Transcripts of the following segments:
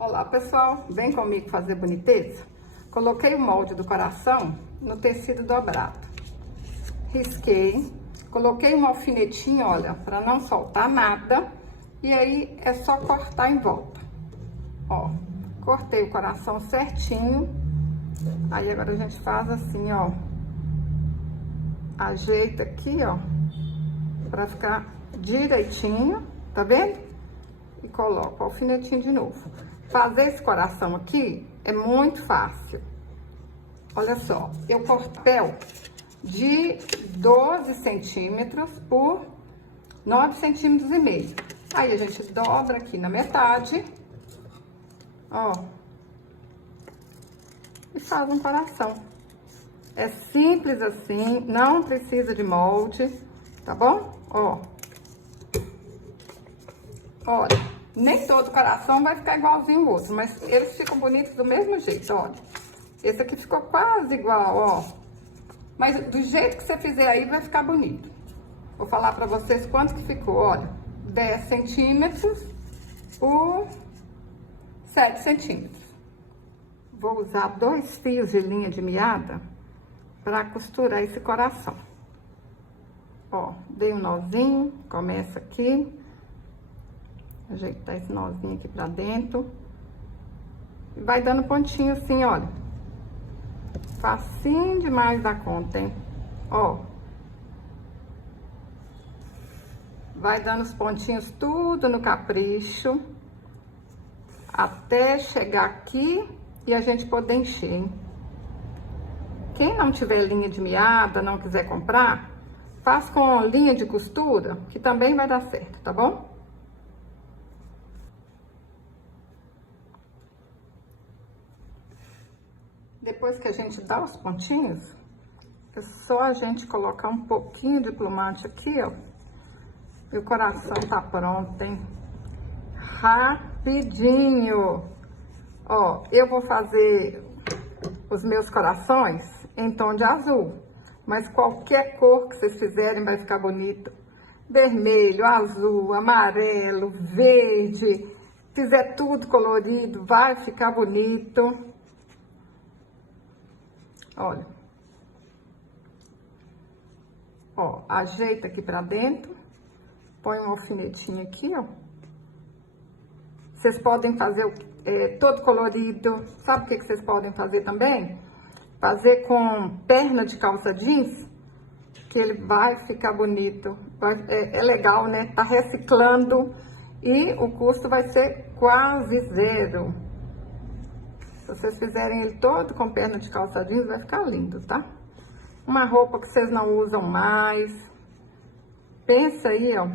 Olá pessoal, vem comigo fazer boniteza? Coloquei o molde do coração no tecido dobrado, risquei, coloquei um alfinetinho, olha, para não soltar nada, e aí é só cortar em volta. Ó, cortei o coração certinho, aí agora a gente faz assim, ó, ajeita aqui, ó, para ficar direitinho, tá vendo? E coloco o alfinetinho de novo. Fazer esse coração aqui é muito fácil. Olha só, eu corto papel de 12 centímetros por 9 centímetros e meio. Aí a gente dobra aqui na metade, ó, e faz um coração. É simples assim, não precisa de molde, tá bom? Ó, olha. Nem todo coração vai ficar igualzinho o outro, mas eles ficam bonitos do mesmo jeito, olha. Esse aqui ficou quase igual, ó. Mas do jeito que você fizer aí, vai ficar bonito. Vou falar pra vocês quanto que ficou, olha. 10 centímetros por 7 centímetros. Vou usar 2 fios de linha de meada pra costurar esse coração. Ó, dei um nozinho, começa aqui. Ajeitar esse nozinho aqui pra dentro. E vai dando pontinho assim, olha. Facinho demais da conta, hein? Ó. Vai dando os pontinhos tudo no capricho. Até chegar aqui e a gente poder encher, hein? Quem não tiver linha de meada, não quiser comprar, faz com linha de costura, que também vai dar certo, tá bom? Depois que a gente dá os pontinhos, é só a gente colocar um pouquinho de plumante aqui, ó. E o coração tá pronto, hein? Rapidinho. Ó, eu vou fazer os meus corações em tom de azul. Mas qualquer cor que vocês fizerem vai ficar bonito. Vermelho, azul, amarelo, verde. Fizer tudo colorido, vai ficar bonito. Olha, ó, ajeita aqui pra dentro, põe um alfinetinho aqui, ó. Vocês podem fazer todo colorido. Sabe o que vocês podem fazer também? Fazer com perna de calça jeans, que ele vai ficar bonito. É legal, né? Tá reciclando e o custo vai ser quase zero. Se vocês fizerem ele todo com perna de calça jeans, vai ficar lindo, tá? Uma roupa que vocês não usam mais. Pensa aí, ó,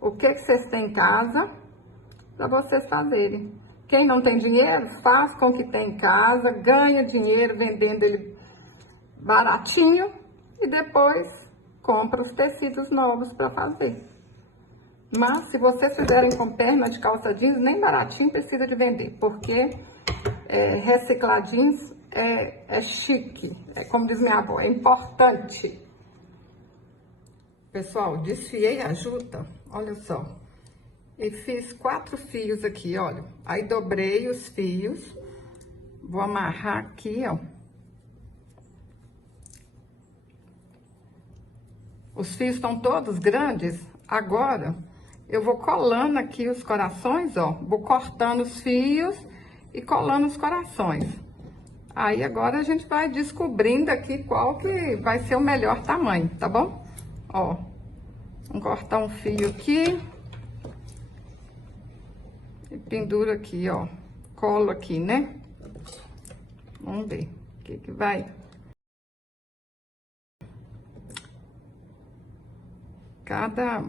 o que vocês têm em casa para vocês fazerem. Quem não tem dinheiro, faz com o que tem em casa, ganha dinheiro vendendo ele baratinho e depois compra os tecidos novos para fazer. Mas se vocês fizerem com perna de calça jeans, nem baratinho precisa de vender, porque reciclar jeans é chique, como diz minha avó, é importante. Pessoal, desfiei a juta, olha só, e fiz 4 fios aqui, olha. Aí dobrei os fios, vou amarrar aqui, ó. Os fios estão todos grandes, agora eu vou colando aqui os corações, ó, vou cortando os fios e colando os corações. Aí agora a gente vai descobrindo aqui qual que vai ser o melhor tamanho, tá bom? Ó, vamos cortar um fio aqui. E penduro aqui, ó. Colo aqui, né? Vamos ver o que que vai. Cada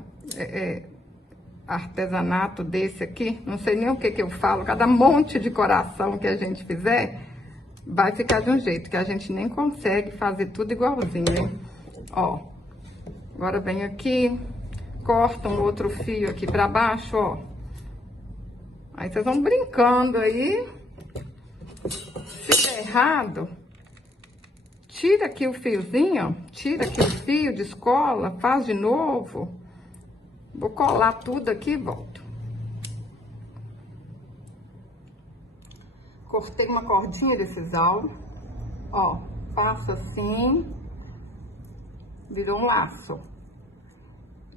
artesanato desse aqui, não sei nem o que que eu falo, cada monte de coração que a gente fizer, vai ficar de um jeito que a gente nem consegue fazer tudo igualzinho, hein? Ó, agora vem aqui, corta um outro fio aqui pra baixo, ó. Aí vocês vão brincando aí. Se der errado, tira aqui o fiozinho, ó, tira aqui o fio, descola, faz de novo. Vou colar tudo aqui e volto. cortei uma cordinha de sisal, ó, passo assim, virou um laço.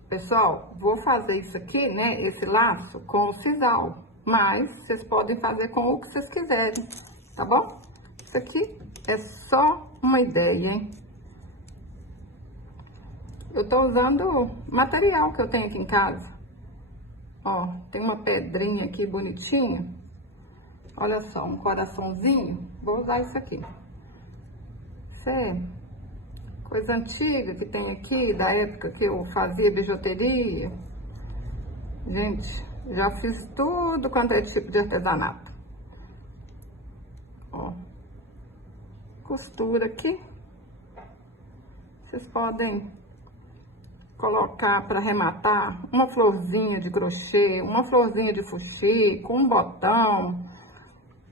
Pessoal, vou fazer isso aqui, né, esse laço com o sisal, mas vocês podem fazer com o que vocês quiserem, tá bom? Isso aqui é só uma ideia, hein? Eu tô usando material que eu tenho aqui em casa. Ó, tem uma pedrinha aqui bonitinha. Olha só, um coraçãozinho. Vou usar isso aqui. Isso é coisa antiga que tem aqui, da época que eu fazia bijuteria. Gente, já fiz tudo quanto é tipo de artesanato. Ó, costura aqui. Vocês podem colocar para arrematar uma florzinha de crochê, uma florzinha de fuxi, com um botão,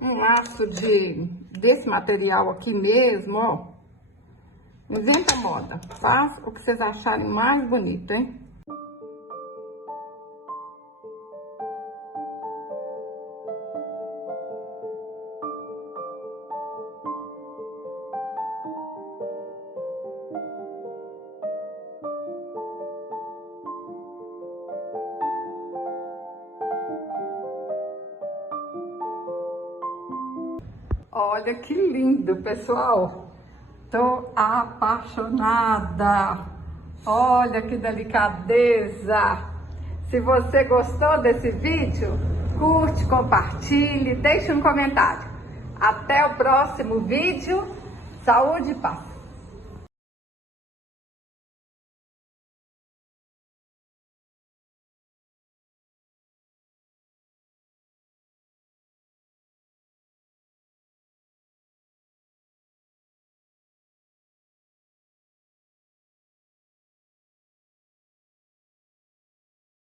um laço desse material aqui mesmo, ó. Inventa moda, faz o que vocês acharem mais bonito, hein? Olha que lindo, pessoal! Tô apaixonada! Olha que delicadeza! Se você gostou desse vídeo, curte, compartilhe, deixe um comentário. Até o próximo vídeo. Saúde e paz!